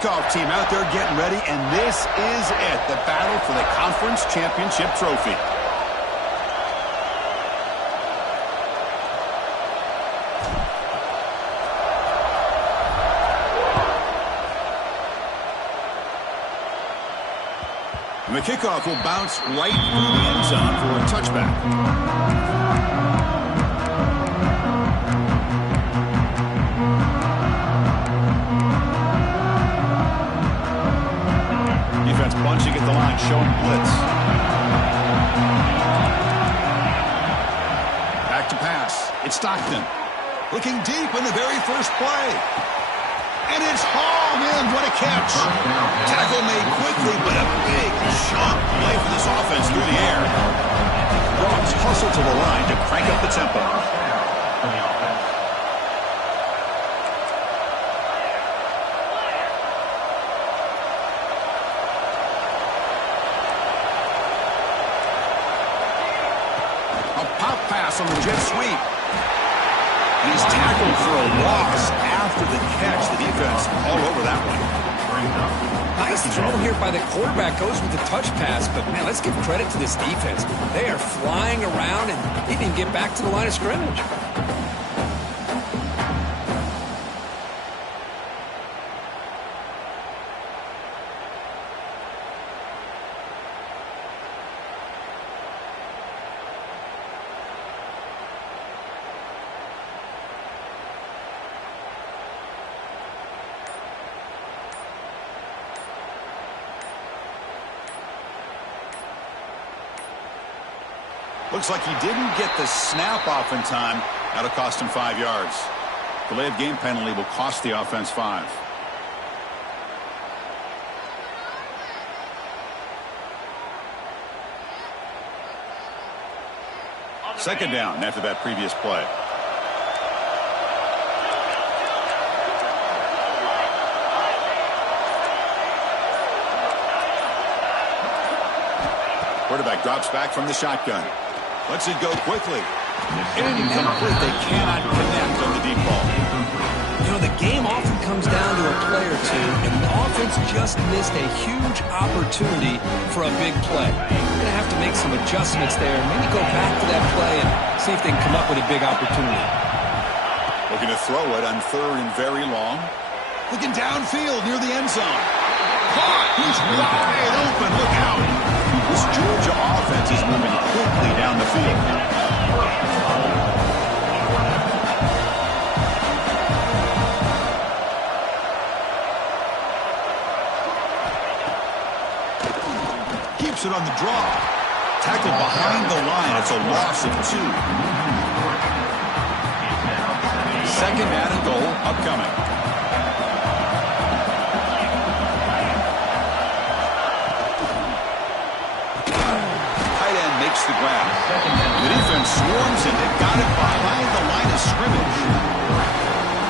kickoff team out there getting ready, and this is it, the battle for the conference championship trophy. And the kickoff will bounce right through the end zone for a touchback. Defense bunching at the line, showing blitz. Back to pass. It's Stockton. Looking deep in the very first play. And it's hauled in. What a catch. Tackle made quickly, but a big chunk play for this offense through the air. Frogs hustle to the line to crank up the tempo. A pop pass on the jet sweep. And he's tackled for a loss after the catch. The defense all over that one. Nice throw here by the quarterback. Goes with the touch pass. But, man, let's give credit to this defense. They are flying around and he didn't get back to the line of scrimmage. Looks like he didn't get the snap off in time. That'll cost him 5 yards. Delay of game penalty will cost the offense 5. Second down after that previous play. Quarterback drops back from the shotgun. Lets it go quickly. Incomplete. They cannot connect on the deep ball. You know, the game often comes down to a play or two, and the offense just missed a huge opportunity for a big play. They're going to have to make some adjustments there. Maybe go back to that play and see if they can come up with a big opportunity. Looking to throw it on third and very long. Looking downfield near the end zone. Caught! He's wide open. Look out! This Georgia offense is moving quickly down the field. Keeps it on the draw. Tackled behind the line. It's a loss of 2. Second down and goal upcoming. Makes the grab. The defense swarms and they've got it behind the line of scrimmage.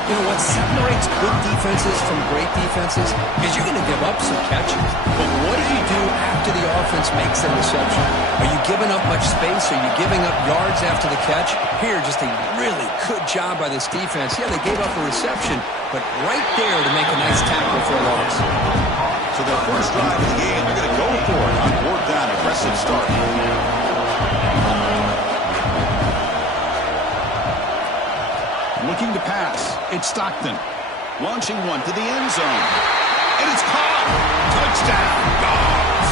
You know what separates good defenses from great defenses is you're going to give up some catches. But what do you do after the offense makes a reception? Are you giving up much space? Are you giving up yards after the catch? Here, just a really good job by this defense. Yeah, they gave up a reception, but right there to make a nice tackle for a loss. So their first drive of the game, they're going to go for it on fourth down. Aggressive start. Looking to pass. It's Stockton. Launching one to the end zone. And it's caught. Touchdown. Dogs.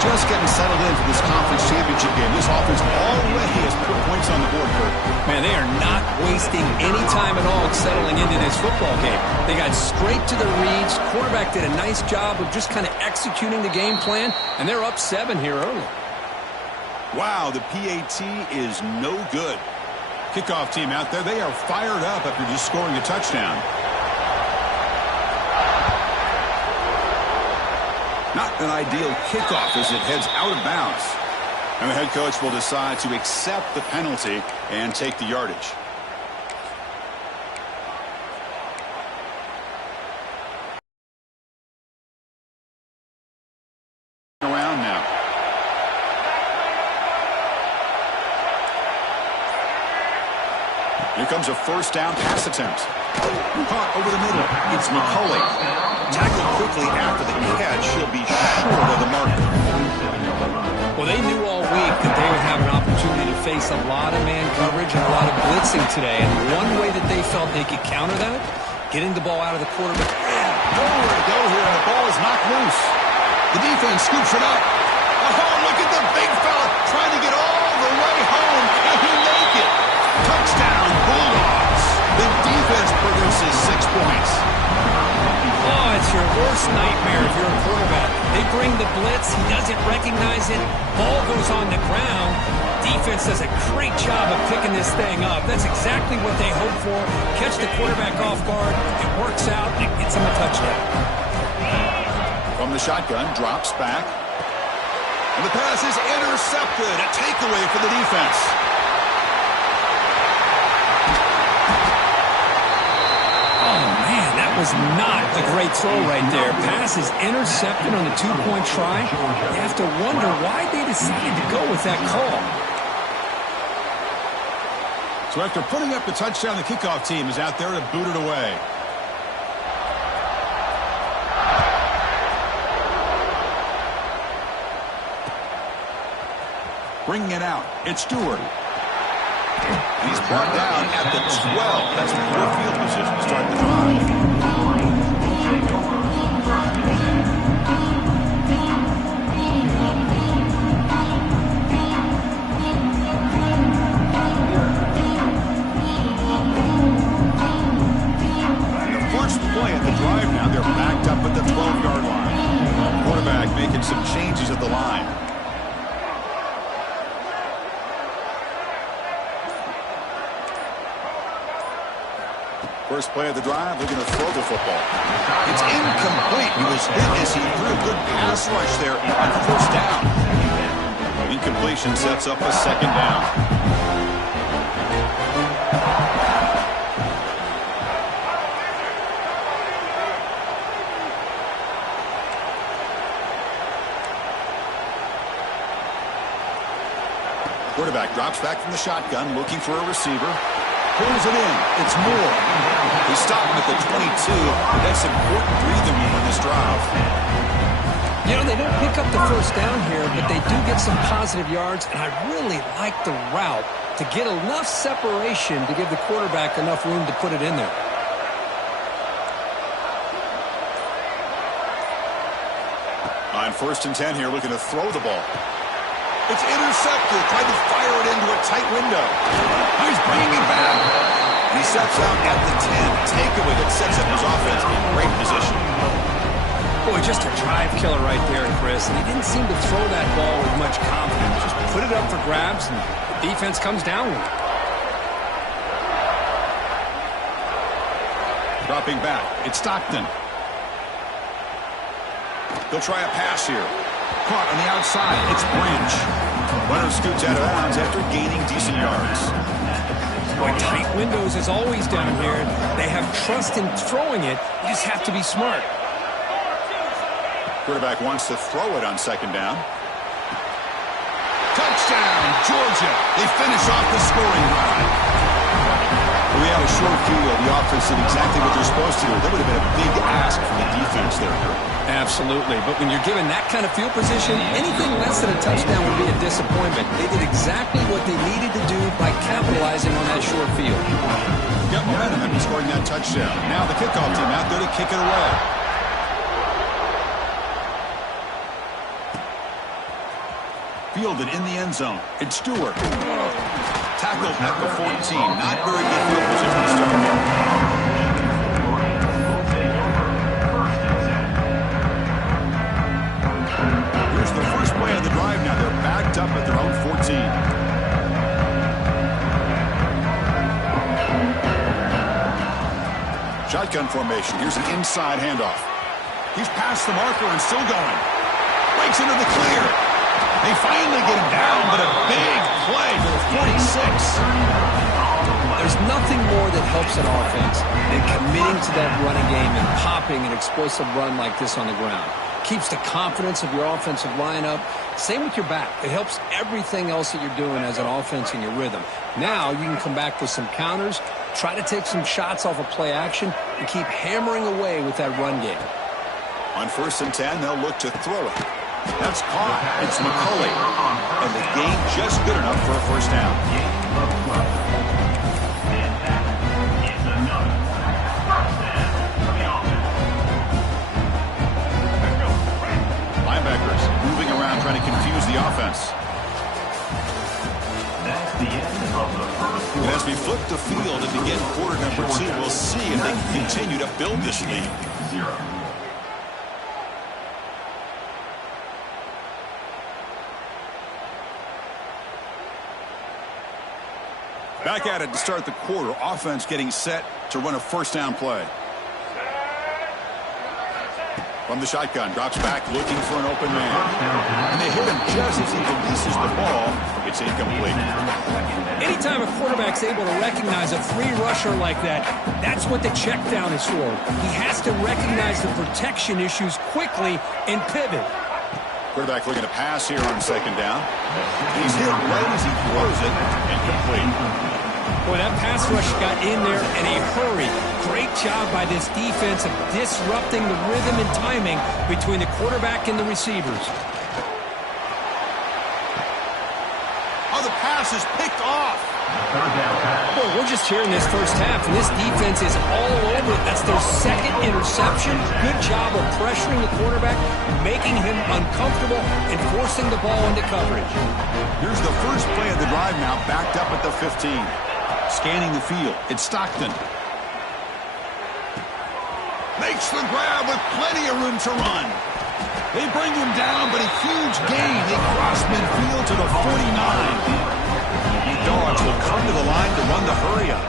Just getting settled in for this conference championship game. This offense already has put points on the board, Kurt. Man, they are not wasting any time at all settling into this football game. They got straight to the reads. Quarterback did a nice job of just kind of executing the game plan, and they're up 7 here early. Wow, the PAT is no good. Kickoff team out there, they are fired up after just scoring a touchdown. Not an ideal kickoff as it heads out of bounds. And the head coach will decide to accept the penalty and take the yardage. Around now. Here comes a first down pass attempt. Caught over the middle. It's McCulley. Tackled quickly after the catch. She'll be short of the marker. Well, they knew all week that they would have an opportunity to face a lot of man coverage and a lot of blitzing today. And one way that they felt they could counter that, getting the ball out of the quarterback. Nowhere to go here, and the ball is knocked loose. The defense scoops it up. Oh, look at the big fella trying to get all the way home. Can he make it? Touchdown, Bulldogs. The defense produces 6 points. Oh, it's your worst nightmare if you're a quarterback. They bring the blitz. He doesn't recognize it. Ball goes on the ground. Defense does a great job of picking this thing up. That's exactly what they hope for. Catch the quarterback off guard. It works out. It gets him a touchdown. From the shotgun, drops back. And the pass is intercepted. A takeaway for the defense. Was not a great throw right there. Pass is intercepted on the 2-point try. You have to wonder why they decided to go with that call. So after putting up the touchdown, the kickoff team is out there to boot it away. Bringing it out, it's Stewart. And he's brought down at the 12. That's poor field position to start the drive. Play at the drive now. They're backed up at the 12-yard line. Quarterback making some changes at the line. First play of the drive, they're going to throw the football. It's incomplete. He was hit as he threw a good pass rush there on first down. Incompletion sets up a second down. Quarterback drops back from the shotgun, looking for a receiver. Pulls it in. It's Moore. He stopped him at the 22. That's important breathing room on this drive. You know, they don't pick up the first down here, but they do get some positive yards, and I really like the route to get enough separation to give the quarterback enough room to put it in there. On 1st and 10 here, looking to throw the ball. It's intercepted. Tried to fire it into a tight window. He's bringing it back. He steps out at the 10. Takeaway that sets up his offense in great position. Boy, just a drive killer right there, Chris. And he didn't seem to throw that ball with much confidence. Just put it up for grabs, and the defense comes down with it. Dropping back. It's Stockton. They'll try a pass here. Caught on the outside. It's Branch. Runner scoots out of bounds after gaining decent yards. Boy, tight windows as always down here. They have trust in throwing it. You just have to be smart. Quarterback wants to throw it on second down. Touchdown, Georgia. They finish off the scoring drive. We had a short view of the offense did exactly what they're supposed to do. That would have been a big ask from the defense there. Absolutely. But when you're given that kind of field position, anything less than a touchdown would be a disappointment. They did exactly what they needed to do by capitalizing on that short field. Got momentum after scoring that touchdown. Now the kickoff team out there to kick it away. Fielded in the end zone. It's Stewart. Tackled at the 14. Not very good field position to start with. Here's the first play of the drive now. They're backed up at their own 14. Shotgun formation. Here's an inside handoff. He's past the marker and still going. Breaks into the clear. They finally get him down, but a big play for the 46. There's nothing more that helps an offense than committing to that running game and popping an explosive run like this on the ground. Keeps the confidence of your offensive lineup. Same with your back. It helps everything else that you're doing as an offense in your rhythm. Now you can come back with some counters, try to take some shots off of play action, and keep hammering away with that run game. On 1st and 10, they'll look to throw it. That's caught. It's McCulley. And the gain just good enough for a first down. Linebackers moving around trying to confuse the offense. And as we flip the field and begin quarter number 2, we'll see if they can continue to build this lead. Back at it to start the quarter. Offense getting set to run a first down play. From the shotgun, drops back looking for an open man. And they hit him just as he releases the ball. It's incomplete. Anytime a quarterback's able to recognize a free rusher like that, that's what the check down is for. He has to recognize the protection issues quickly and pivot. Quarterback looking to pass here on 2nd down. He's hit right as he throws it. Incomplete. Boy, that pass rush got in there in a hurry. Great job by this defense of disrupting the rhythm and timing between the quarterback and the receivers. Oh, the pass is picked off. Boy, we're just here in this first half, and this defense is all over it. That's their 2nd interception. Good job of pressuring the quarterback, making him uncomfortable, and forcing the ball into coverage. Here's the first play of the drive now, backed up at the 15. Scanning the field, it's Stockton. Makes the grab with plenty of room to run. They bring him down, but a huge gain. They cross midfield to the 49. The Dogs will come to the line to run the hurry-up.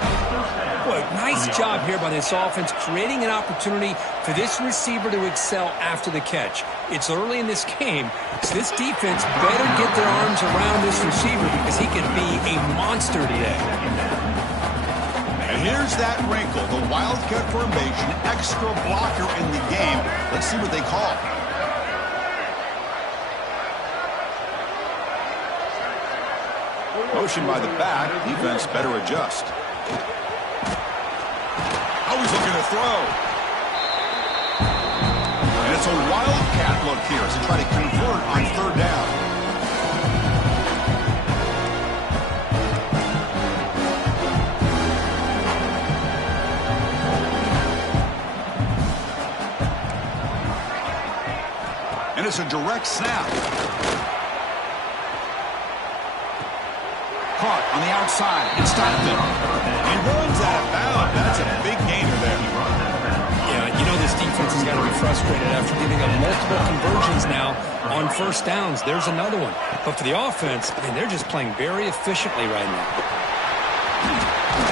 Boy, nice job here by this offense, creating an opportunity for this receiver to excel after the catch. It's early in this game, so this defense better get their arms around this receiver because he can be a monster today. And here's that wrinkle, the Wildcat formation, extra blocker in the game. Let's see what they call. Motion by the back, defense better adjust. Always looking to throw. And it's a Wildcat look here as they try to convert on 3rd down. And it's a direct snap. Caught on the outside. It's Stockton. He runs out of bounds. That's a big gainer there. Yeah, you know this defense has got to be frustrated after giving up multiple conversions now on 1st downs. There's another one. But for the offense, man, they're just playing very efficiently right now.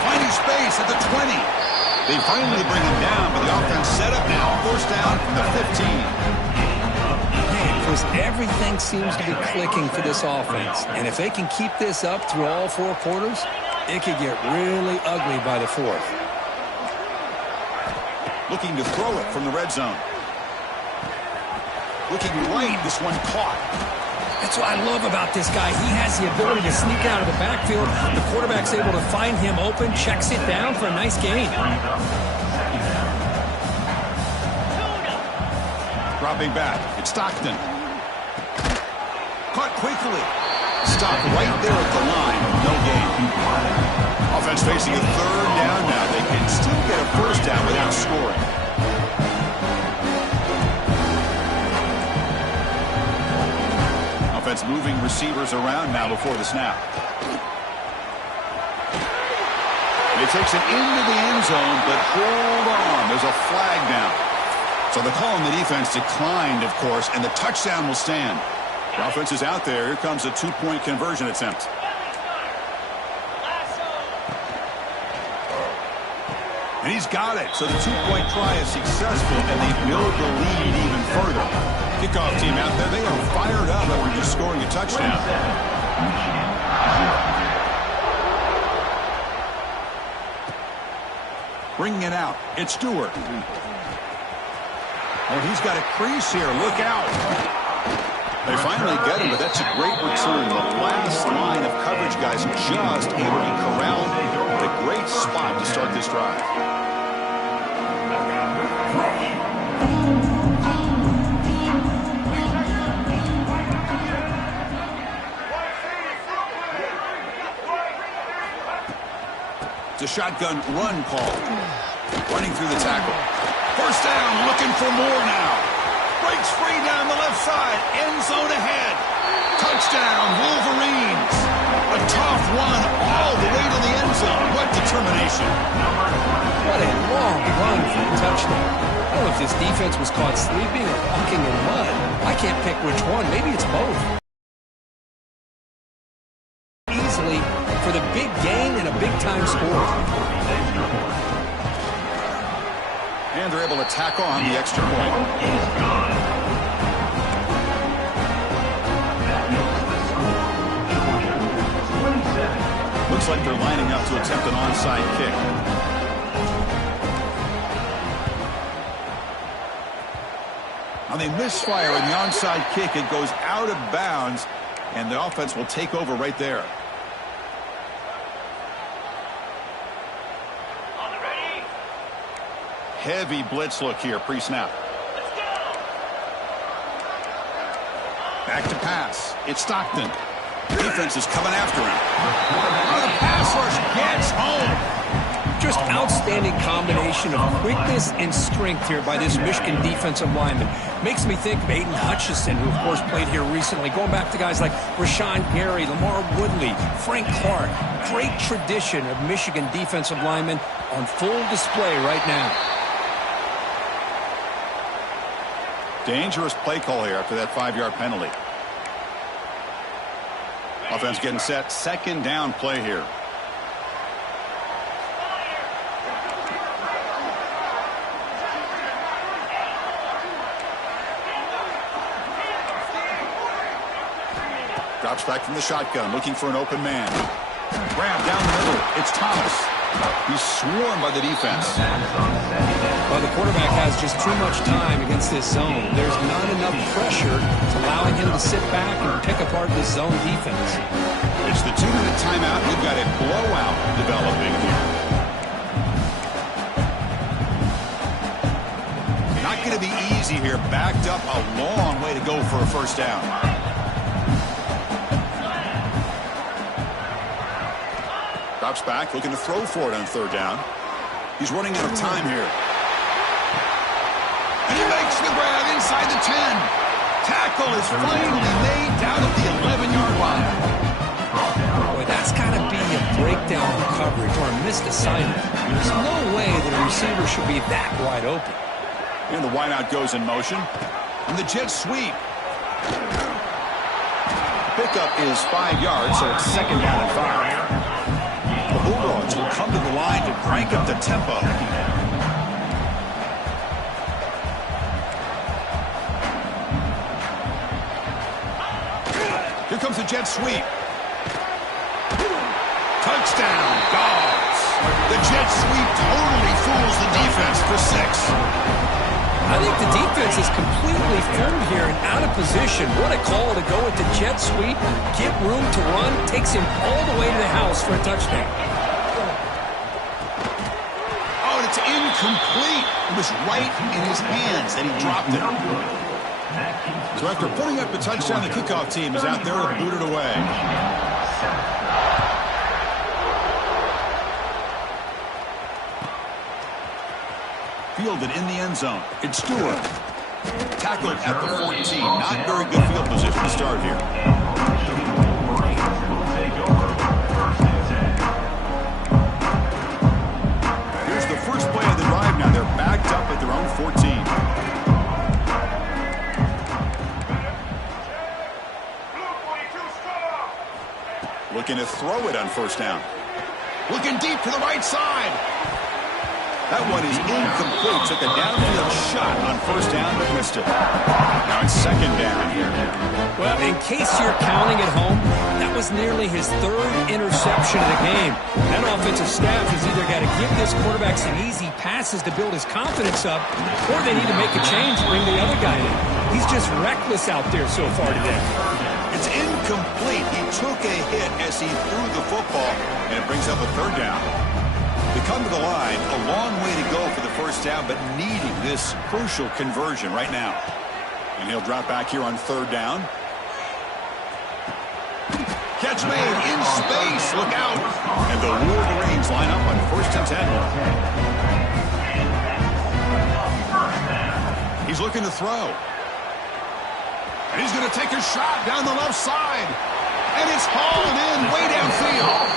Finding space at the 20. They finally bring him down, but the offense set up now. 1st down from the 15. Because everything seems to be clicking for this offense. And if they can keep this up through all 4 quarters, it could get really ugly by the 4th. Looking to throw it from the red zone. Looking right, this one caught. That's what I love about this guy. He has the ability to sneak out of the backfield. The quarterback's able to find him open, checks it down for a nice gain. Dropping back, it's Stockton. Caught quickly. Stopped right there at the line. No gain. Offense facing a 3rd down now. They can still get a 1st down without scoring. Offense moving receivers around now before the snap. He takes it into the end zone, but hold on. There's a flag now. So the call on the defense declined, of course, and the touchdown will stand. The offense is out there. Here comes a 2-point conversion attempt. And he's got it. So the 2-point try is successful, and they build the lead even further. Kickoff team out there. They are fired up after just scoring a touchdown. Bringing it out. It's Stewart. Oh, he's got a crease here. Look out. They finally get him, but that's a great return. The last line of coverage guys just able to be corralled. What a great spot to start this drive. The shotgun run call. Running through the tackle. First down, looking for more now. Breaks free down the left side. End zone ahead. Touchdown, Wolverines. A tough one all the way to the end zone. What determination. What a long run for a touchdown. I don't know if this defense was caught sleeping or walking in mud. I can't pick which one. Maybe it's both. Easily for the big gain and a big-time score. And they're able to tack on the extra point. Looks like they're lining up to attempt an onside kick. Now they misfire in the onside kick. It goes out of bounds, and the offense will take over right there. Heavy blitz look here, pre-snap. Back to pass. It's Stockton. Defense is coming after him. The pass rush gets home. Just outstanding combination of quickness and strength here by this Michigan defensive lineman. Makes me think of Aiden Hutchinson, who, of course, played here recently. Going back to guys like Rashawn Gary, Lamar Woodley, Frank Clark. Great tradition of Michigan defensive linemen on full display right now. Dangerous play call here after that 5-yard penalty. Offense getting set. Second down play here. Drops back from the shotgun, looking for an open man. Grab down the middle. It's Thomas. He's swarmed by the defense. Well, the quarterback has just too much time against this zone. There's not enough pressure to allowing him to sit back and pick apart this zone defense. It's the 2-minute timeout. We've got a blowout developing here. Not going to be easy here. Backed up a long way to go for a first down. Drops back, looking to throw for it on third down. He's running out of time here. And he makes the grab inside the 10. Tackle is finally made down at the 11-yard line. Boy, that's got to be a breakdown in coverage or a missed assignment. There's no way that a receiver should be that wide open. And the wideout goes in motion. And the jet sweep. Pickup is 5 yards, so it's second down and 5. The Bulldogs will come to the line to crank up the tempo. Here comes the jet sweep. Touchdown, Dogs. The jet sweep totally fools the defense for 6. I think the defense is completely fooled here and out of position. What a call to go with the jet sweep, get room to run, takes him all the way to the house for a touchdown. Oh, and it's incomplete. It was right in his hands that he dropped it. So after putting up the touchdown, the kickoff team is out there to boot it away. Fielded in the end zone. It's Stewart. Tackled at the 14. Not very good field position to start here. Here's the first play of the drive now. They're backed up at their own 14. Looking to throw it on first down. Looking deep to the right side. That one is incomplete. Took a downfield shot on first down, but missed it. Now it's second down here. Well, in case you're counting at home, that was nearly his third interception of the game. That offensive staff has either got to give this quarterback some easy passes to build his confidence up, or they need to make a change and bring the other guy in. He's just reckless out there so far today. It's incomplete. He took a hit as he threw the football, and it brings up a third down. They come to the line, a long way to go for the first down, but needing this crucial conversion right now. And he'll drop back here on third down. Catch made in space. Look out. And the Wolverines line up on 1st and 10. He's looking to throw. And he's going to take a shot down the left side. And it's hauled in way downfield.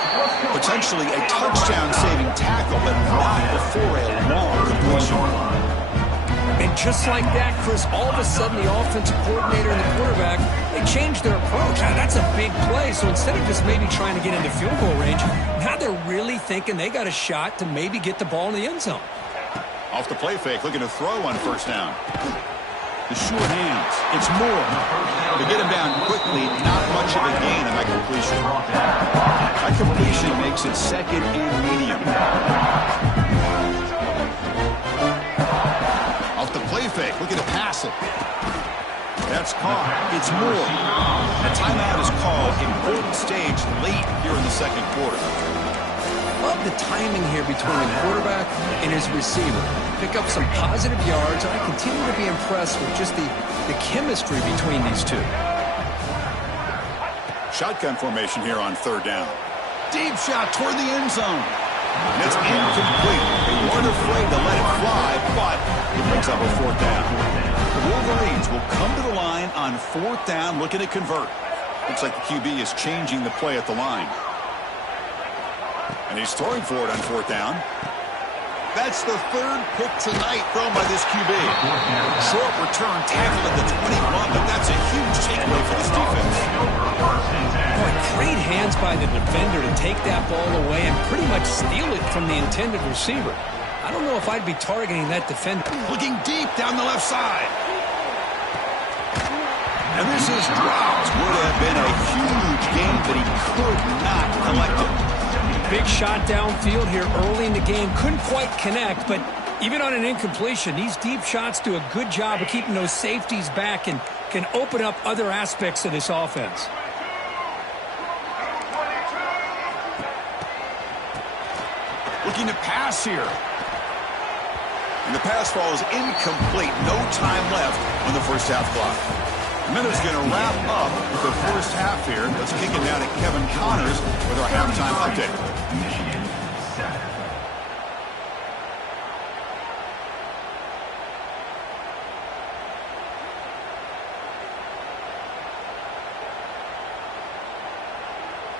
Potentially a touchdown-saving tackle, but not before a long completion. And just like that, Chris, all of a sudden the offensive coordinator and the quarterback, they changed their approach. Now, that's a big play. So instead of just maybe trying to get into field goal range, now they're really thinking they got a shot to maybe get the ball in the end zone. Off the play fake, looking to throw on 1st down. The sure hands. It's Moore. To get him down quickly, not much of a gain on that completion. That completion makes it 2nd and medium. Off the play fake, looking to pass it. That's caught. It's Moore. A timeout is called. Important stage late here in the 2nd quarter. Love the timing here between the quarterback and his receiver. Pick up some positive yards, and I continue to be impressed with just the chemistry between these two. Shotgun formation here on 3rd down. Deep shot toward the end zone. And it's incomplete. They weren't afraid to let it fly, but it brings up a 4th down. The Wolverines will come to the line on 4th down, looking to convert. Looks like the QB is changing the play at the line. And he's throwing for it on 4th down. That's the 3rd pick tonight thrown by this QB. Short return tackle at the 21, but that's a huge takeaway for this defense. Boy, great hands by the defender to take that ball away and pretty much steal it from the intended receiver. I don't know if I'd be targeting that defender. Looking deep down the left side. And this is dropped. Would have been a huge game, but he could not collect it. Big shot downfield here early in the game. Couldn't quite connect, but even on an incompletion, these deep shots do a good job of keeping those safeties back and can open up other aspects of this offense. Looking to pass here. And the pass falls incomplete. No time left on the 1st half clock. Minute's going to wrap up with the 1st half here. Let's kick it down to Kevin Connors with our halftime update.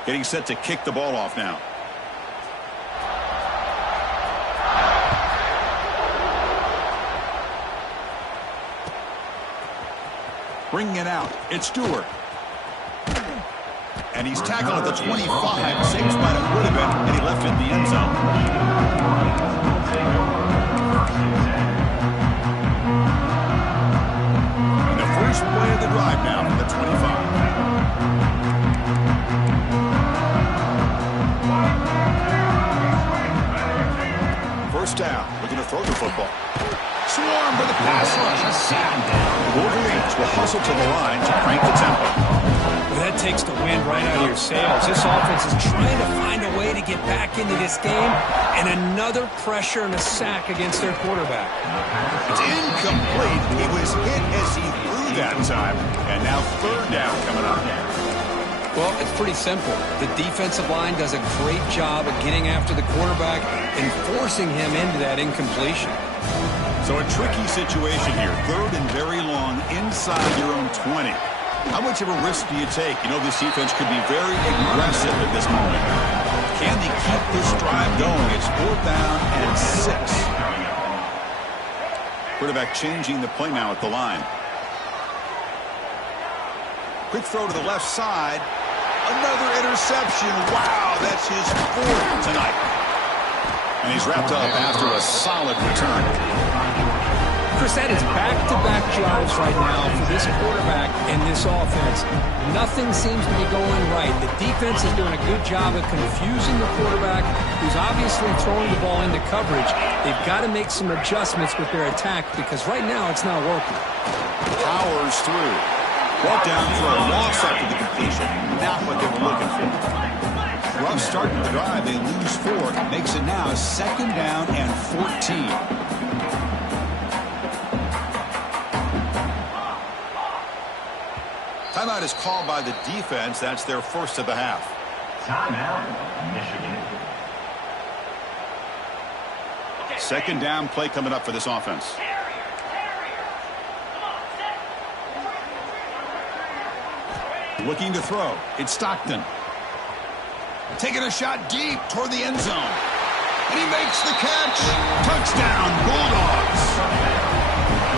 Getting set to kick the ball off now. Bringing it out. It's Stewart. And he's tackled at the 25. Same spot it would have been, and he left it in the end zone. And the first play of the drive now from the 25. First down. Looking to throw the football. Swarm for the pass rush. A sack. Wolverines will hustle to the line to crank the tempo. Well, that takes the wind right out of your sails. This offense is trying to find a way to get back into this game, and another pressure and a sack against their quarterback. It's incomplete. He was hit as he threw that time, and now 3rd down coming up. Well, it's pretty simple. The defensive line does a great job of getting after the quarterback and forcing him into that incompletion. So a tricky situation here. 3rd and very long inside your own 20. How much of a risk do you take? You know, this defense could be very aggressive at this moment. Can they keep this drive going? It's 4th down and 6. Quarterback changing the play now at the line. Quick throw to the left side. Another interception. Wow, that's his 4th tonight. And he's wrapped up after a solid return. Chris, that is back-to-back drives right now for this quarterback and this offense. Nothing seems to be going right. The defense is doing a good job of confusing the quarterback, who's obviously throwing the ball into coverage. They've got to make some adjustments with their attack because right now it's not working. Powers through. Brought down for a loss after the completion. Not what they were looking for. Rough start to the drive. They lose 4. Makes it now 2nd down and 14. Timeout is called by the defense. That's their first of the half. Timeout, Michigan. Second down play coming up for this offense. Looking to throw. It's Stockton. Taking a shot deep toward the end zone. And he makes the catch. Touchdown, Bulldogs.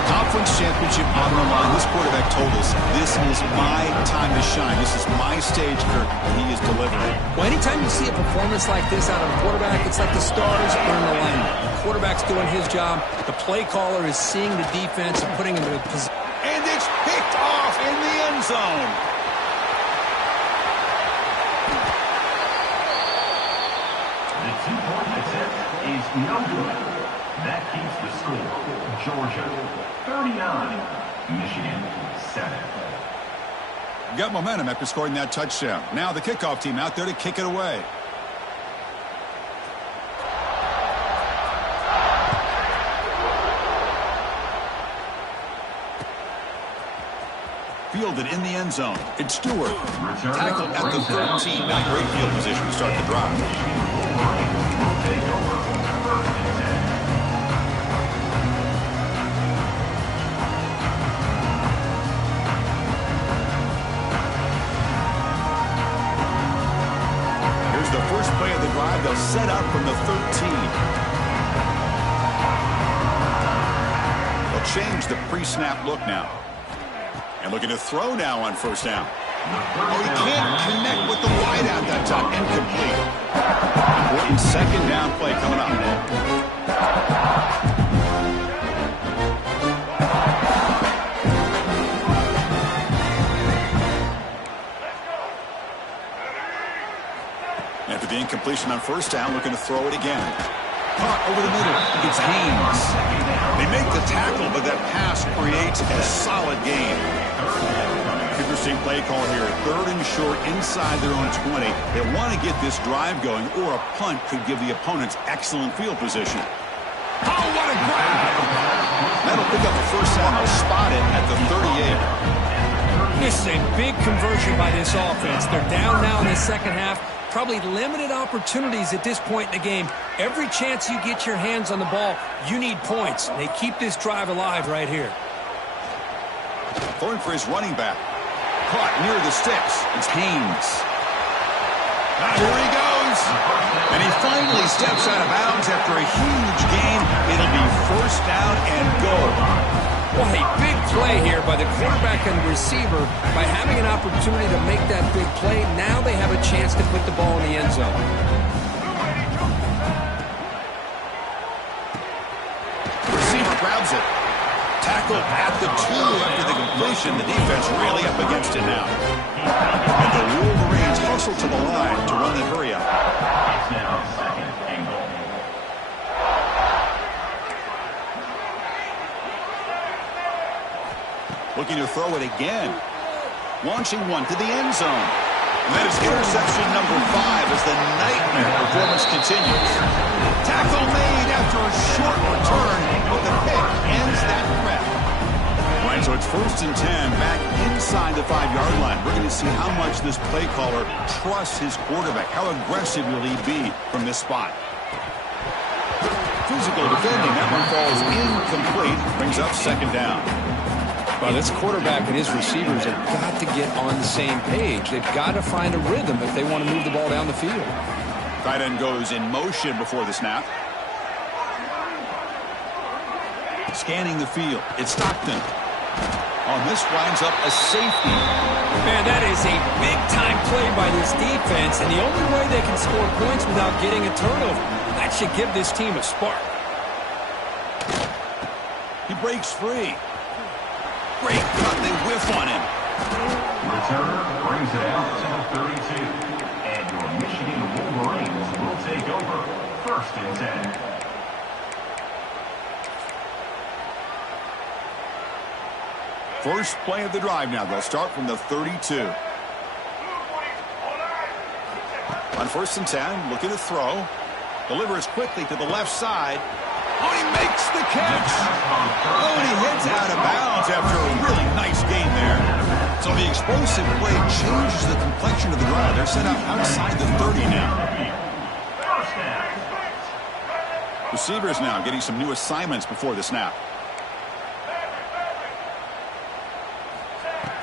Conference championship on the line. This quarterback told us, this is my time to shine. This is my stage, Kirk, and he is delivering. Well, anytime you see a performance like this out of a quarterback, it's like the stars are in alignment. The quarterback's doing his job. The play caller is seeing the defense and putting him in a position. And it's picked off in the end zone. The 2-point attempt is no good. That keeps the score. Georgia 39, Michigan 7. Got momentum after scoring that touchdown. Now the kickoff team out there to kick it away. Fielded in the end zone. It's Stewart. Tackled at the 13. Now great field position to start the drive. Here's the first play of the drive. They'll set up from the 13. They'll change the pre-snap look now. And looking to throw now on first down. Oh, he can't connect with the wideout that time. Incomplete. Important second down play coming up. After the incompletion on first down, looking to throw it again. Caught over the middle. It's Haynes. They make the tackle, but that pass creates a solid gain. Interesting play call here. Third and short inside their own 20. They want to get this drive going, or a punt could give the opponents excellent field position. Oh, what a grab! That'll pick up a first down. They'll spot it at the 38. This is a big conversion by this offense. They're down now in the second half. Probably limited opportunities at this point in the game. Every chance you get your hands on the ball, you need points. They keep this drive alive right here. Throwing for his running back. Caught near the sticks. It's Haynes. Here he goes. And he finally steps out of bounds after a huge gain. It'll be first down and goal. Well, a big play here by the quarterback and receiver. By having an opportunity to make that big play, now they have a chance to put the ball in the end zone. The receiver grabs it. Tackled at the 2 after the completion. The defense really up against it now. And the Wolverines hustle to the line to run and hurry up. It's now second and goal. Looking to throw it again. Launching one to the end zone. And that is interception number 5 as the nightmare performance continues. Tackle made after a short return, but the pick ends that threat. All right, so it's first and 10 back inside the 5-yard line. We're going to see how much this play caller trusts his quarterback. How aggressive will he be from this spot? Physical defending. That one falls incomplete. Brings up second down. Well, this quarterback and his receivers have got to get on the same page. They've got to find a rhythm if they want to move the ball down the field. Tight end goes in motion before the snap. Scanning the field. It's Stockton. Oh, this winds up a safety. Man, that is a big-time play by this defense, and the only way they can score points without getting a turnover. That should give this team a spark. He breaks free. Great cut. They whiff on him. Returner brings it out to the 32. And your Michigan Wolverines will take over first and 10. First play of the drive now. They'll start from the 32. On first and 10, looking to throw. Delivers quickly to the left side. Oh, he makes the catch. Oh, and he heads out of bounds after a really nice game there. So the explosive play changes the complexion of the drive. They're set up outside the 30 now. Receivers now getting some new assignments before the snap.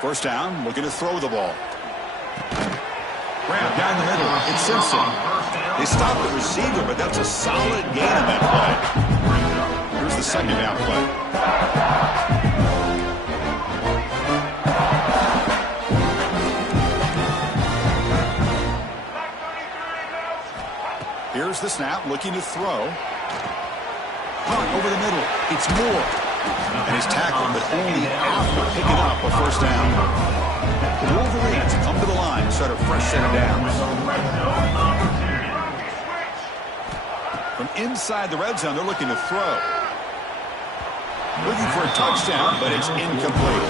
First down, looking to throw the ball. Grab down the middle. It's Simpson. They stop the receiver, but that's a solid gain on that play. Here's the second down play. Here's the snap, looking to throw. Caught over the middle. It's Moore. And he's tackled, but only after picking up a first down. The Wolverines come to the line, start a fresh set of downs. From inside the red zone, they're looking to throw. Looking for a touchdown, but it's incomplete.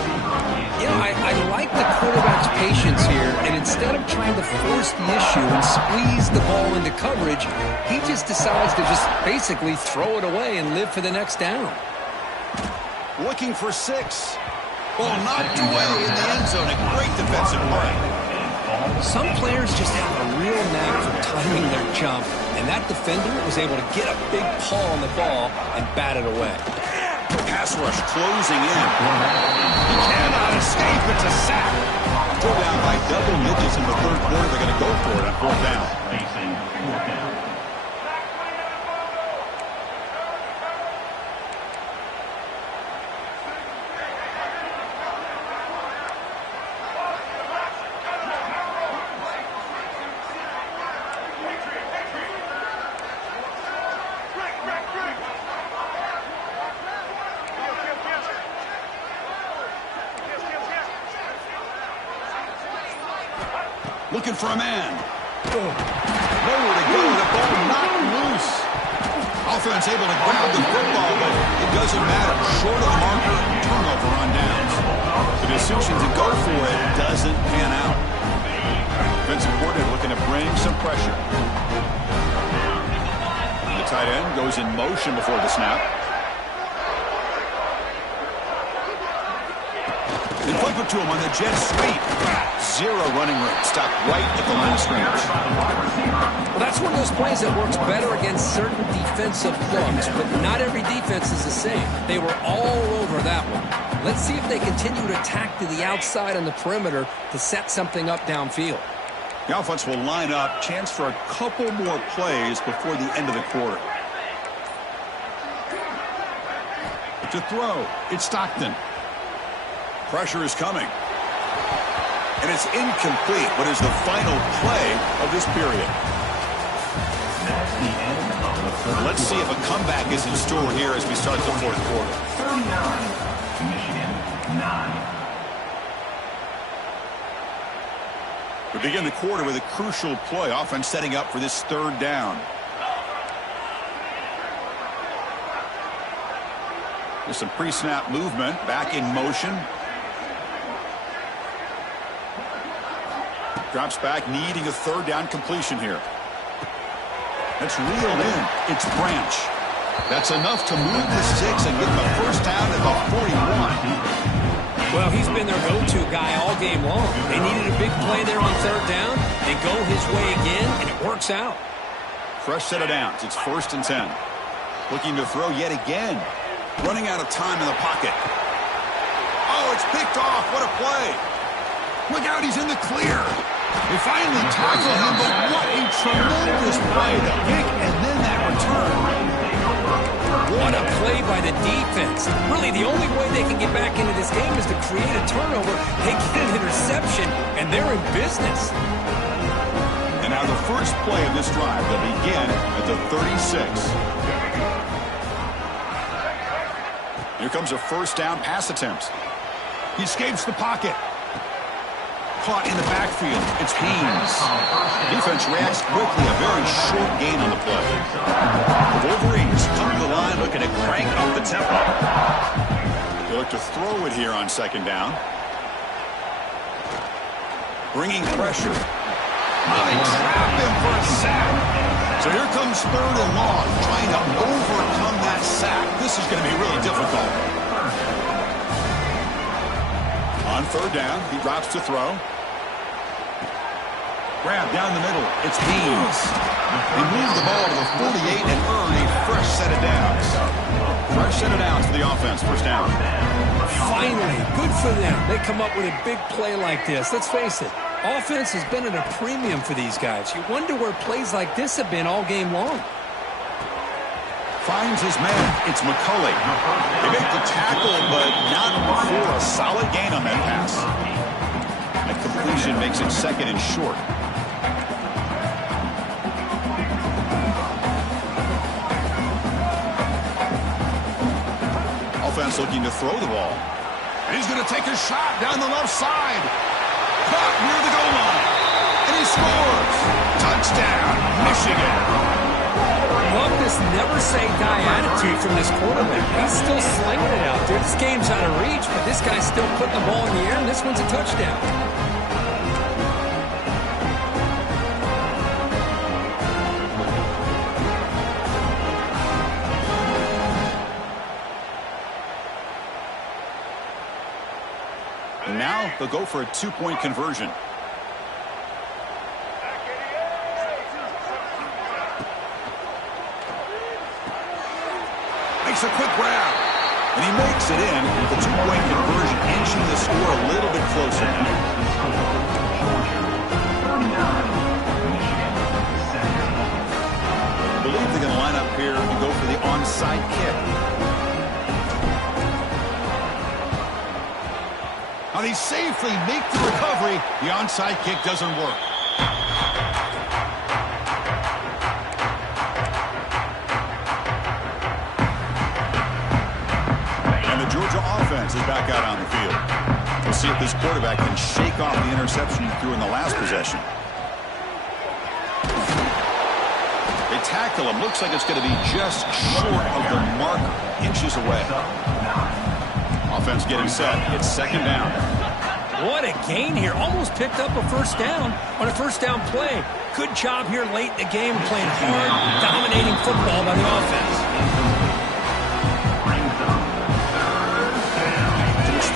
You know, I like the quarterback's patience here, and instead of trying to force the issue and squeeze the ball into coverage, he just decides to just basically throw it away and live for the next down. Looking for 6. Ball knocked away in the end zone. A great defensive play. Some players just have a real knack for timing their jump, and that defender was able to get a big paw on the ball and bat it away. Pass rush closing in. He cannot escape. It's a sack. Go down by double digits in the third quarter. They're going to go for it on fourth down. Facing fourth down. Looking for a man. Nowhere to go. The ball knocked loose. Offense able to grab the football, but it doesn't matter. Short of the marker, turnover on downs. The decision to go for it doesn't pan out. Defensive coordinator looking to bring some pressure. The tight end goes in motion before the snap. They flip it to him on the jet sweep. Zero running room. Stopped right at the line of scrimmage. Well, that's one of those plays that works better against certain defensive looks, but not every defense is the same. They were all over that one. Let's see if they continue to attack to the outside on the perimeter to set something up downfield. The offense will line up. Chance for a couple more plays before the end of the quarter. To throw. It's Stockton. Pressure is coming. And it's incomplete. What is the final play of this period? That's the end of the third. Let's see if a comeback is in store here as we start the fourth quarter. 39. Michigan 9. We begin the quarter with a crucial play. Offense setting up for this third down. There's some pre-snap movement. Back in motion. Drops back, needing a third down completion here. That's reeled in. It's Branch. That's enough to move the sticks and get the first down at the 41. Well, he's been their go-to guy all game long. They needed a big play there on third down. They go his way again, and it works out. Fresh set of downs. It's 1st and 10. Looking to throw yet again. Running out of time in the pocket. Oh, it's picked off. What a play. Look out, he's in the clear. They finally tackle him, but what a tremendous play. The pick and then that return. What a play by the defense. Really, the only way they can get back into this game is to create a turnover. They get an interception, and they're in business. And now the first play of this drive. They'll begin at the 36. Here comes a first down pass attempt. He escapes the pocket. Caught in the backfield. It's Haynes. Defense reacts quickly. A very short gain on the play. The Wolverines come to the line looking to crank up the tempo. They look to throw it here on second down. Bringing pressure. Oh, they trap him for a sack. So here comes third and long, trying to overcome that sack. This is going to be really difficult. On third down. He drops to throw. Grab down the middle. It's Beans. They move the ball to the 48 and earn a fresh set of downs. Fresh set of downs for the offense. First down. Finally, good for them. They come up with a big play like this. Let's face it, offense has been at a premium for these guys. You wonder where plays like this have been all game long. Finds his man. It's McCulley. They make the tackle, but not before a solid gain on that pass. That completion makes it second and short. Offense looking to throw the ball. And he's going to take a shot down the left side. Caught near the goal line. And he scores. Touchdown, Michigan. Love this never-say-die attitude from this quarterback. He's still slinging it out there. This game's out of reach, but this guy's still putting the ball in the air, and this one's a touchdown. And now they'll go for a two-point conversion. Makes a quick grab. And he makes it in with a two-point conversion, inching the score a little bit closer now. I believe they're going to line up here and go for the onside kick. Now they safely make the recovery. The onside kick doesn't work. Georgia offense is back out on the field. We'll see if this quarterback can shake off the interception he threw in the last possession. They tackle him. Looks like it's going to be just short of the marker, inches away. Offense getting set. It's second down. What a gain here. Almost picked up a first down on a first down play. Good job here late in the game, playing hard, dominating football by the offense.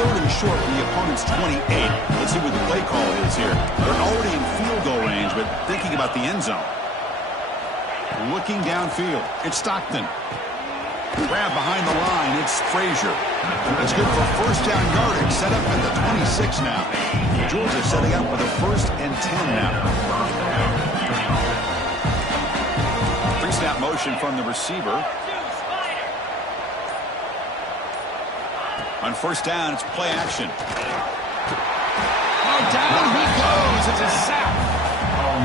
Third and short from the opponent's 28. Let's see what the play call is here. They're already in field goal range, but thinking about the end zone. Looking downfield. It's Stockton. Grab behind the line. It's Frazier. It's good for first down yardage. Set up at the 26 now. Georgia setting up with a 1st and 10 now. Pre-snap motion from the receiver. On first down, it's play action. Oh, down he goes. It's a sack.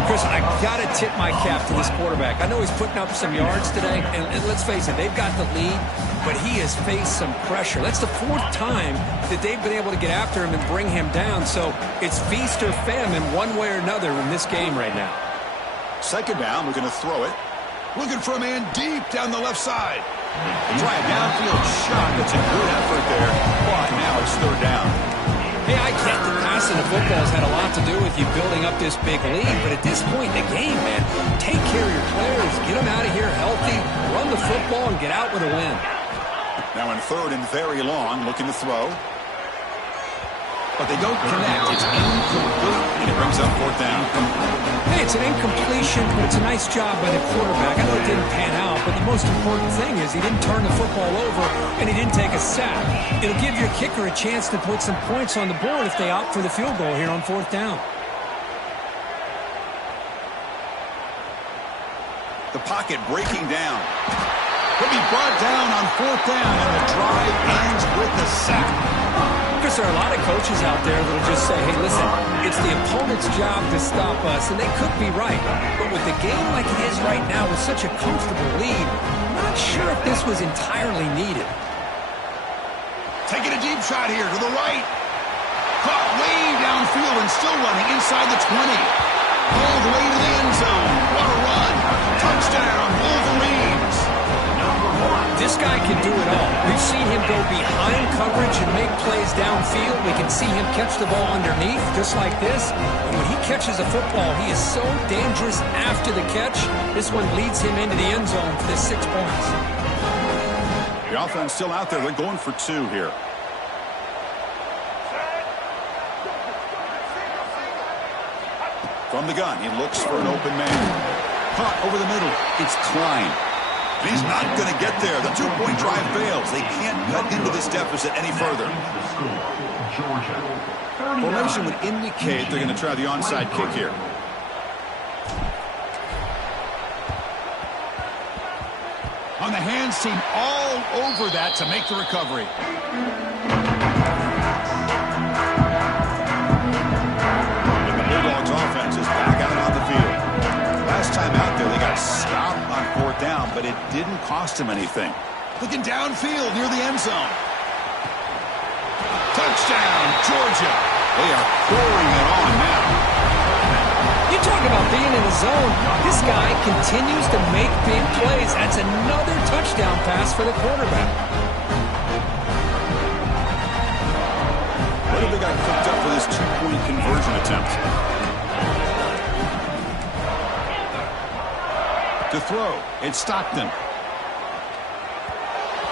Chris, I got to tip my cap to this quarterback. I know he's putting up some yards today, and let's face it, they've got the lead, but he has faced some pressure. That's the 4th time that they've been able to get after him and bring him down, so it's feast or famine one way or another in this game right now. Second down, we're going to throw it. Looking for a man deep down the left side. Try a downfield shot. That's a good effort there. But now it's third down. Hey, I get that passing the football's had a lot to do with you building up this big lead, but at this point in the game, man, take care of your players, get them out of here healthy, run the football, and get out with a win. Now in third and very long, looking to throw. But they don't connect. It's incomplete, and it brings up fourth down. Hey, it's an incompletion, but it's a nice job by the quarterback. I know it didn't pan out, but the most important thing is he didn't turn the football over, and he didn't take a sack. It'll give your kicker a chance to put some points on the board if they opt for the field goal here on fourth down. The pocket breaking down. He'll be brought down on fourth down, and the drive ends with the sack. Because there are a lot of coaches out there that will just say, hey, listen, it's the opponent's job to stop us, and they could be right. But with the game like it is right now with such a comfortable lead, I'm not sure if this was entirely needed. Taking a deep shot here to the right. Caught way downfield and still running inside the 20. All the way to the end zone. What a run. Touchdown, Wolverines. This guy can do it all. We've seen him go behind coverage and make plays downfield. We can see him catch the ball underneath, just like this. And when he catches a football, he is so dangerous after the catch. This one leads him into the end zone for the 6 points. The offense still out there. They're going for 2 here. From the gun, he looks for an open man. Caught over the middle. It's Klein. And he's not going to get there. The two-point drive fails. They can't cut into this deficit any further. Formation would indicate they're going to try the onside kick here. On the hands team, all over that to make the recovery. And the Bulldogs offense is back out on the field. Last time out there, they got stopped on fourth down, but it didn't cost them anything. Looking downfield near the end zone. Touchdown, Georgia. They are pouring it on now. You talk about being in the zone. This guy continues to make big plays. That's another touchdown pass for the quarterback. What have they got cooked up for this two-point conversion attempt? To throw, it's Stockton.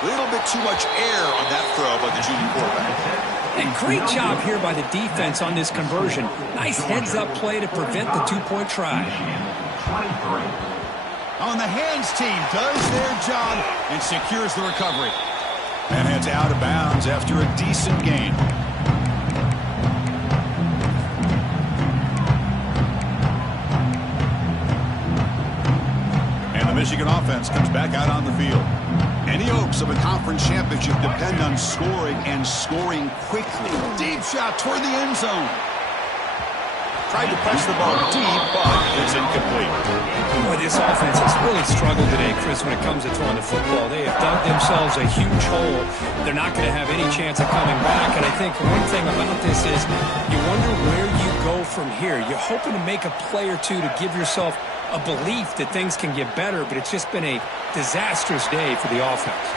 A little bit too much air on that throw by the junior quarterback. And great job here by the defense on this conversion. Nice heads-up play to prevent the two-point try. On the hands team does their job and secures the recovery. And heads out of bounds after a decent gain. And the Michigan offense comes back out on the field. Any hopes of a conference championship depend on scoring and scoring quickly. Deep shot toward the end zone. Tried to press the ball deep, but it's incomplete. Boy, this offense has really struggled today, Chris, when it comes to throwing the football. They have dug themselves a huge hole. They're not going to have any chance of coming back. And I think one thing about this is you wonder where you go from here. You're hoping to make a play or two to give yourself a belief that things can get better, but it's just been a disastrous day for the offense.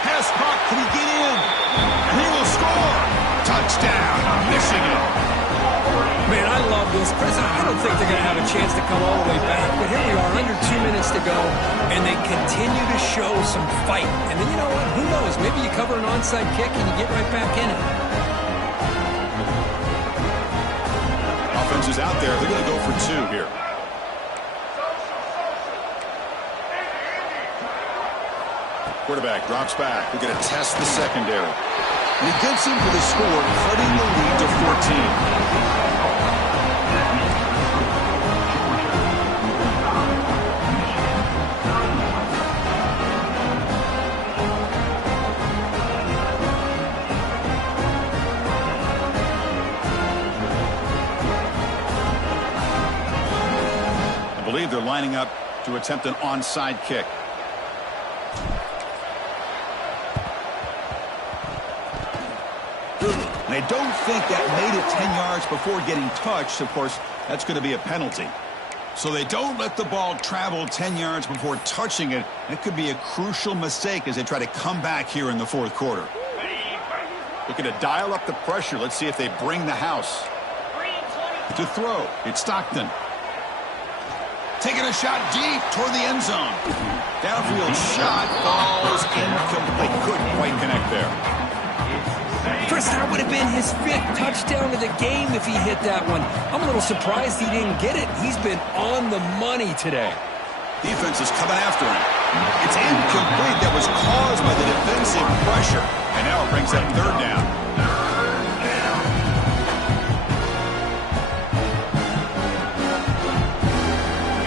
Pass caught, can he get in? And he will score. Touchdown, Michigan. Man, I love this. Chris, I don't think they're going to have a chance to come all the way back, but here we are, under 2 minutes to go, and they continue to show some fight. And then, you know what? Who knows? Maybe you cover an onside kick and you get right back in it. Offense is out there. They're going to go for two here. Quarterback drops back. We're going to test the secondary. And he gets him for the score, cutting the lead to 14. I believe they're lining up to attempt an onside kick. They don't think that made it 10 yards before getting touched. Of course, that's going to be a penalty. So they don't let the ball travel 10 yards before touching it. It could be a crucial mistake as they try to come back here in the fourth quarter. Looking to dial up the pressure. Let's see if they bring the house. To throw, it's Stockton. Taking a shot deep toward the end zone. Downfield shot falls incomplete. Couldn't quite connect there. Chris, that would have been his 5th touchdown of the game if he hit that one. I'm a little surprised he didn't get it. He's been on the money today. Defense is coming after him. It's incomplete. That was caused by the defensive pressure. And now it brings up third down.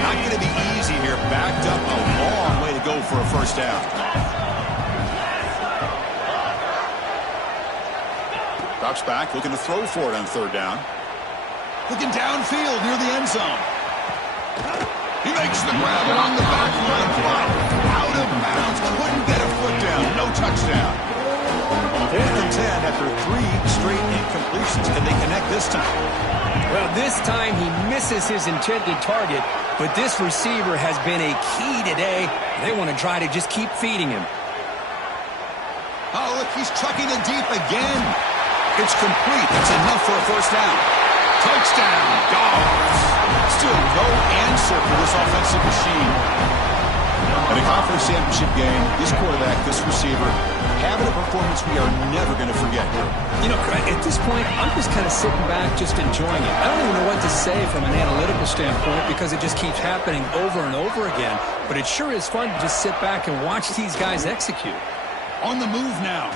Not going to be easy here. Backed up a long way to go for a first down. Drops back, looking to throw for it on third down. Looking downfield near the end zone. He makes the grab along the back line, but out of bounds. Couldn't get a foot down. No touchdown. 4th and 10 after 3 straight incompletions. Can they connect this time? Well, this time he misses his intended target, but this receiver has been a key today. They want to try to just keep feeding him. Oh, look, he's chucking it deep again. It's complete. That's enough for a first down. Touchdown, Dogs. Still no answer for this offensive machine. In a conference championship game, this quarterback, this receiver, having a performance we are never going to forget. You know, at this point, I'm just kind of sitting back, just enjoying it. I don't even know what to say from an analytical standpoint because it just keeps happening over and over again. But it sure is fun to just sit back and watch these guys execute. On the move now.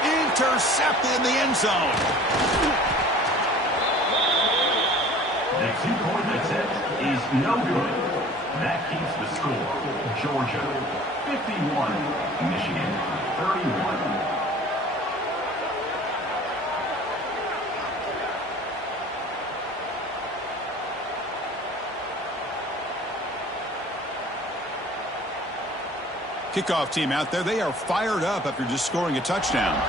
Intercepted in the end zone. The two-point attempt is no good. That keeps the score. Georgia, 51. Michigan, 31. Kickoff team out there. They are fired up after just scoring a touchdown.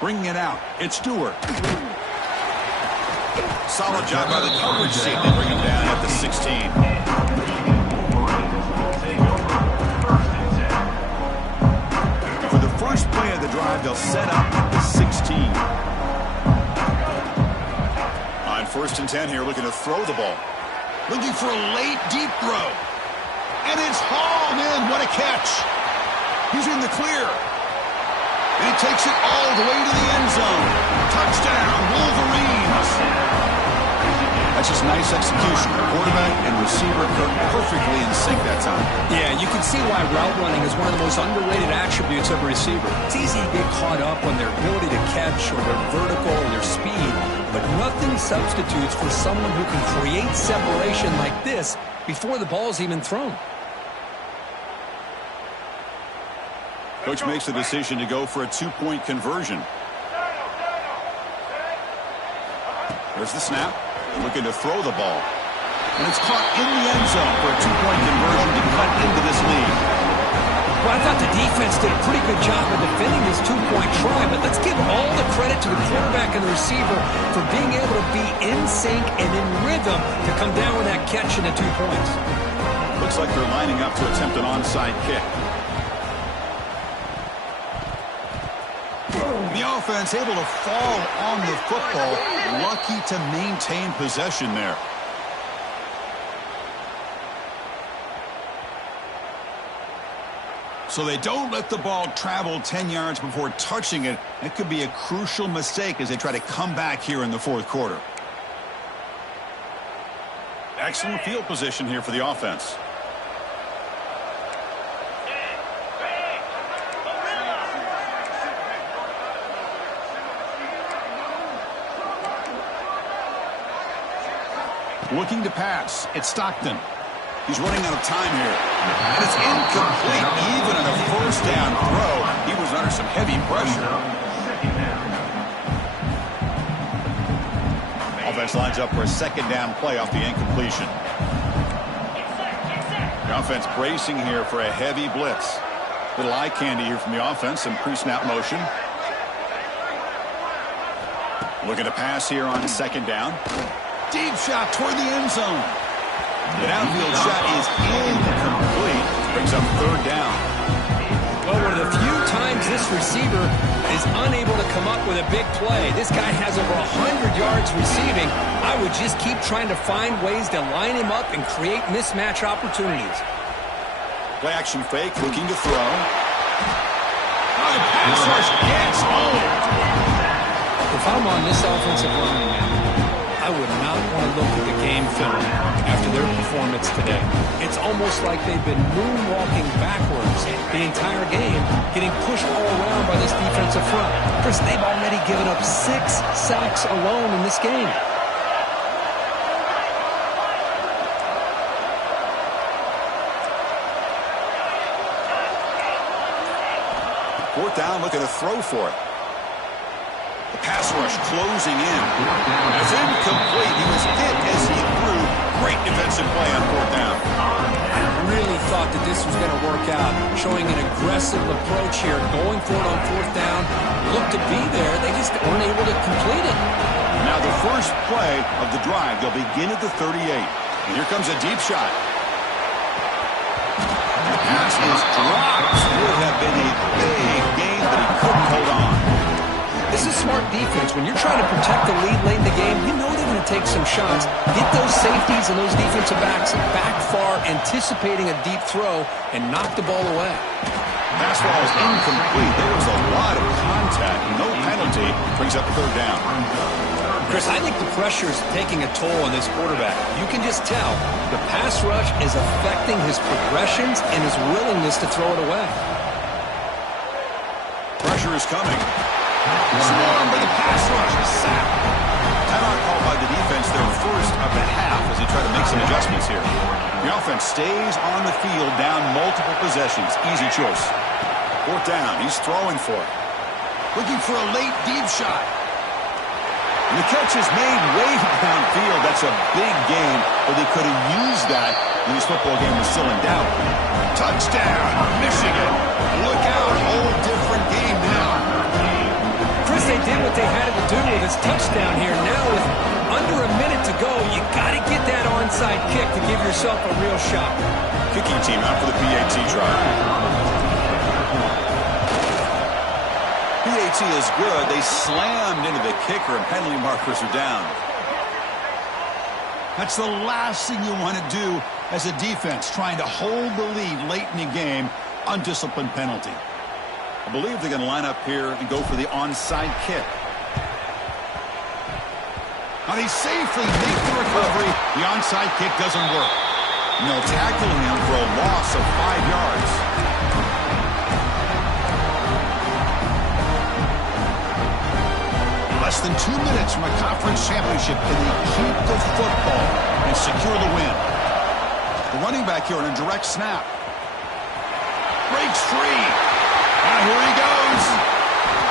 Bringing it out. It's Stewart. Solid job by the coverage team. They bring him down at the 16. For the first play of the drive, they'll set up at the 16. On 1st and 10 here, looking to throw the ball. Looking for a late, deep throw. And it's hauled in. What a catch. He's in the clear. And he takes it all the way to the end zone. Touchdown, Wolverines. That's just nice execution. Quarterback and receiver perfectly in sync that time. Yeah, you can see why route running is one of the most underrated attributes of a receiver. It's easy to get caught up on their ability to catch or their vertical or their speed, but nothing substitutes for someone who can create separation like this before the ball's even thrown. Coach makes the decision to go for a two-point conversion. There's the snap. They're looking to throw the ball. And it's caught in the end zone for a two-point conversion to cut into this lead. Well, I thought the defense did a pretty good job of defending this two-point try, but let's give all the credit to the quarterback and the receiver for being able to be in sync and in rhythm to come down with that catch and the 2 points. Looks like they're lining up to attempt an onside kick. The offense able to fall on the football. Lucky to maintain possession there. So they don't let the ball travel 10 yards before touching it. That could be a crucial mistake as they try to come back here in the 4th quarter. Excellent field position here for the offense. Looking to pass. It's Stockton. He's running out of time here. And it's incomplete. Even on a 1st down throw, he was under some heavy pressure. Offense lines up for a 2nd down play off the incompletion. The offense bracing here for a heavy blitz. Little eye candy here from the offense. Some pre-snap motion. Looking to pass here on 2nd down. Deep shot toward the end zone. The downfield shot is incomplete. Brings up 3rd down. Well, one of the few times this receiver is unable to come up with a big play. This guy has over 100 yards receiving. I would just keep trying to find ways to line him up and create mismatch opportunities. Play action fake, looking to throw. Oh, the pass rush gets home. If I'm on this offensive line, I would not want to look at the game film after their performance today. It's almost like they've been moonwalking backwards the entire game, getting pushed all around by this defensive front. Chris, they've already given up 6 sacks alone in this game. Fourth down, looking to throw for it. The pass rush closing in. It's incomplete. He was hit as he threw. Great defensive play on 4th down. I really thought that this was going to work out, showing an aggressive approach here, going for it on 4th down. Looked to be there. They just weren't able to complete it. Now the first play of the drive, they'll begin at the 38. And here comes a deep shot. The pass is dropped. Would have been a big game, but he couldn't hold on. This is smart smart defense, when you're trying to protect the lead late in the game, you know they're going to take some shots, get those safeties and those defensive backs back far, anticipating a deep throw, and knock the ball away. Pass ball is incomplete. There was a lot of contact. No penalty. Brings up third down. Chris, I think the pressure is taking a toll on this quarterback. You can just tell the pass rush is affecting his progressions and his willingness to throw it away. Pressure is coming. Swarmed by the pass rush. Sack. Timeout called by the defense, their first of the half, as they try to make some adjustments here. The offense stays on the field, down multiple possessions. Easy choice. Fourth down. He's throwing for it. Looking for a late deep shot. And the catch is made way downfield. That's a big gain, but they could have used that when this football game was still in doubt. Touchdown, Michigan. Look out, whole different game now. Chris, they did what they had to do with his touchdown here. Now with under a minute to go, you got to get that onside kick to give yourself a real shot. Kicking team out for the PAT try. PAT is good. They slammed into the kicker, and penalty markers are down. That's the last thing you want to do as a defense, trying to hold the lead late in the game. Undisciplined penalty. I believe they're going to line up here and go for the onside kick. Now they safely make the recovery. The onside kick doesn't work. And they'll tackle him for a loss of 5 yards. Less than 2 minutes from a conference championship. Can they keep the football and secure the win? The running back here on a direct snap. Breaks free. And here he goes.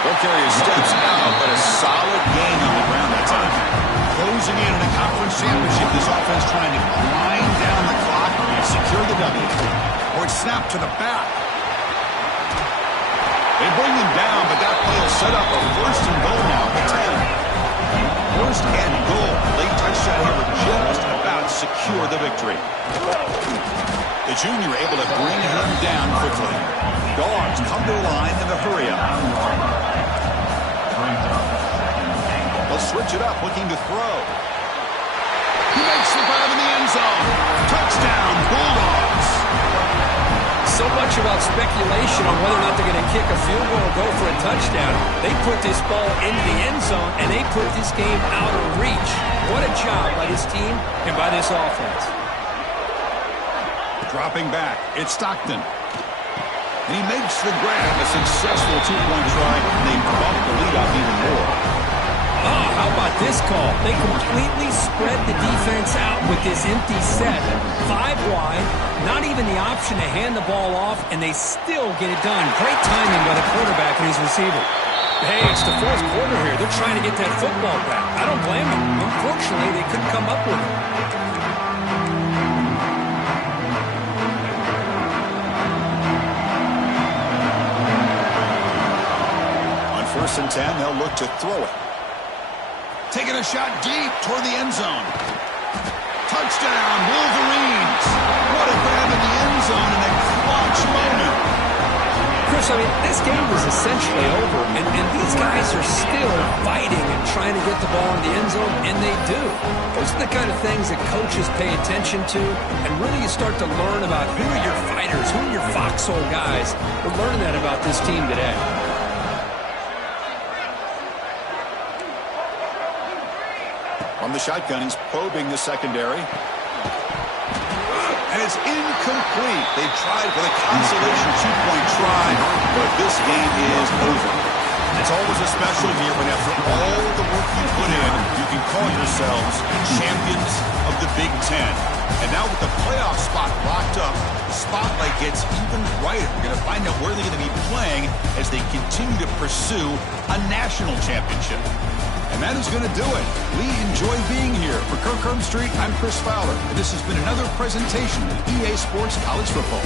Ball carrier steps out, but a solid gain on the ground that time. Closing in a conference championship, this offense trying to grind down the clock and secure the W. Or it's snapped to the back. They bring him down, but that play will set up a first and goal now at 10. First and goal. Late touchdown here would just about secure the victory. The junior able to bring him down quickly. Dogs come to the line in the hurry up. They'll switch it up, looking to throw. He makes the grab in the end zone. Touchdown, Bulldogs. So much about speculation on whether or not they're going to kick a field goal or go for a touchdown. They put this ball into the end zone, and they put this game out of reach. What a job by this team and by this offense. Dropping back, it's Stockton. And he makes the grab, a successful two-point try, and they bump the lead up even more. Oh, how about this call? They completely spread the defense out with this empty set. 5 wide, not even the option to hand the ball off, and they still get it done. Great timing by the quarterback and his receiver. Hey, it's the fourth quarter here. They're trying to get that football back. I don't blame them. Unfortunately, they couldn't come up with it. First and 10, they'll look to throw it. Taking a shot deep toward the end zone. Touchdown, Wolverines. What a grab in the end zone in a clutch moment. Chris, I mean, this game was essentially over, and these guys are still fighting and trying to get the ball in the end zone, and they do. Those are the kind of things that coaches pay attention to, and really you start to learn about who are your fighters, who are your foxhole guys. We're learning that about this team today. From the shotgun, he's probing the secondary. And it's incomplete. They tried for the consolation two-point try, but this game is over. It's always a special year when after all the work you put in, you can call yourselves champions of the Big Ten. And now with the playoff spot locked up, the spotlight gets even brighter. We're going to find out where they're going to be playing as they continue to pursue a national championship. And that is going to do it. We enjoy being here. For Kirk Street, I'm Chris Fowler, and this has been another presentation of EA Sports College Football.